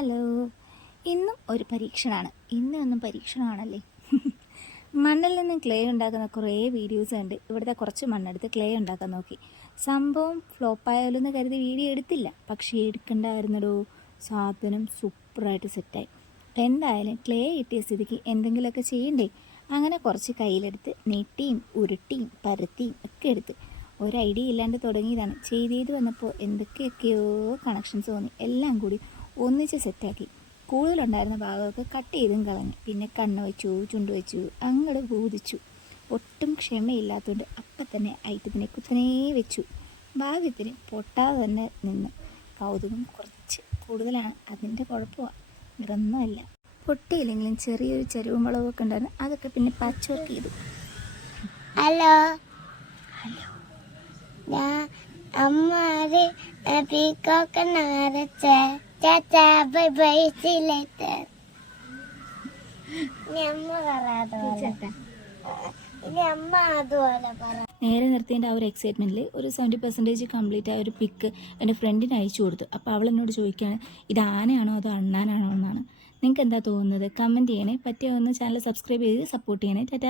Hello, ഇന്നും ഒരു പരീക്ഷണമാണ്. ഇന്നൊന്നും പരീക്ഷണമാണല്ലേ. മണ്ണിൽ നിന്നും ക്ലേ ഉണ്ടാക്കുന്ന കുറേ വീഡിയോസ് ഉണ്ട്. ഇവിടുത്തെ കുറച്ച് മണ്ണെടുത്ത് ക്ലേ ഉണ്ടാക്കാൻ നോക്കി. സംഭവം ഫ്ലോപ്പായാലോ എന്ന് കരുതി വീഡിയോ എടുത്തില്ല, പക്ഷേ എടുക്കണ്ടായിരുന്നടോ. സാധനം സൂപ്പറായിട്ട് സെറ്റായി. എന്തായാലും ക്ലേ കിട്ടിയ സ്ഥിതിക്ക് എന്തെങ്കിലുമൊക്കെ ചെയ്യണ്ടേ. അങ്ങനെ കുറച്ച് കയ്യിലെടുത്ത് നെട്ടിയും ഉരുട്ടിയും പരത്തിയും ഒക്കെ എടുത്ത് ഒരു ഐഡിയ ഇല്ലാണ്ട് തുടങ്ങിയതാണ്. ചെയ്ത് വന്നപ്പോൾ എന്തൊക്കെയൊക്കെയോ കണക്ഷൻസ് തോന്നി. എല്ലാം കൂടി ഒന്നിച്ച് സെറ്റാക്കി. കൂടുതലുണ്ടായിരുന്ന ഭാഗമൊക്കെ കട്ട് ചെയ്തും കളഞ്ഞു. പിന്നെ കണ്ണ് വെച്ചു, ചുണ്ട് വെച്ചു, അങ്ങോട്ട് ബോധിച്ചു. ഒട്ടും ക്ഷമയില്ലാത്തതുകൊണ്ട് അപ്പം തന്നെ ഐറ്റത്തിനെ കുത്തനേ വെച്ചു. ഭാഗ്യത്തിന് പൊട്ടാതെ തന്നെ നിന്ന്. കൗതുകം കുറച്ച് കൂടുതലാണ്, അതിൻ്റെ കുഴപ്പമാണ്, വേറൊന്നുമല്ല. പൊട്ടിയില്ലെങ്കിലും ചെറിയൊരു ചെരുവും വളവൊക്കെ ഉണ്ടായിരുന്നു. അതൊക്കെ പിന്നെ പാച്ച് വർക്ക് ചെയ്തു. ഹലോ ഹലോ, ഞാൻ അമ്മ പീക്കോക്കെ അരച്ചേ ചേച്ചാ ബൈ ബൈ സീ ലേറ്റർ. ഇനി അമ്മ അതുപോലെ പറ. നേരെ നിർത്തിയതിൻ്റെ ആ ഒരു എക്സൈറ്റ്മെൻറ്റിൽ ഒരു 70% കംപ്ലീറ്റ് ആയ ഒരു പിക്ക് എൻ്റെ ഫ്രണ്ടിന് അയച്ചു കൊടുത്തു. അപ്പോൾ അവൾ എന്നോട് ചോദിക്കുകയാണ്, ഇത് ആനയാണോ അതോ അണ്ണാനാണോ എന്നാണ്. നിങ്ങൾക്ക് എന്താ തോന്നുന്നത്? കമൻറ്റ് ചെയ്യണേ. പറ്റിയ ഒന്ന് ചാനൽ സബ്സ്ക്രൈബ് ചെയ്ത് സപ്പോർട്ട് ചെയ്യണേ. ടാറ്റാ.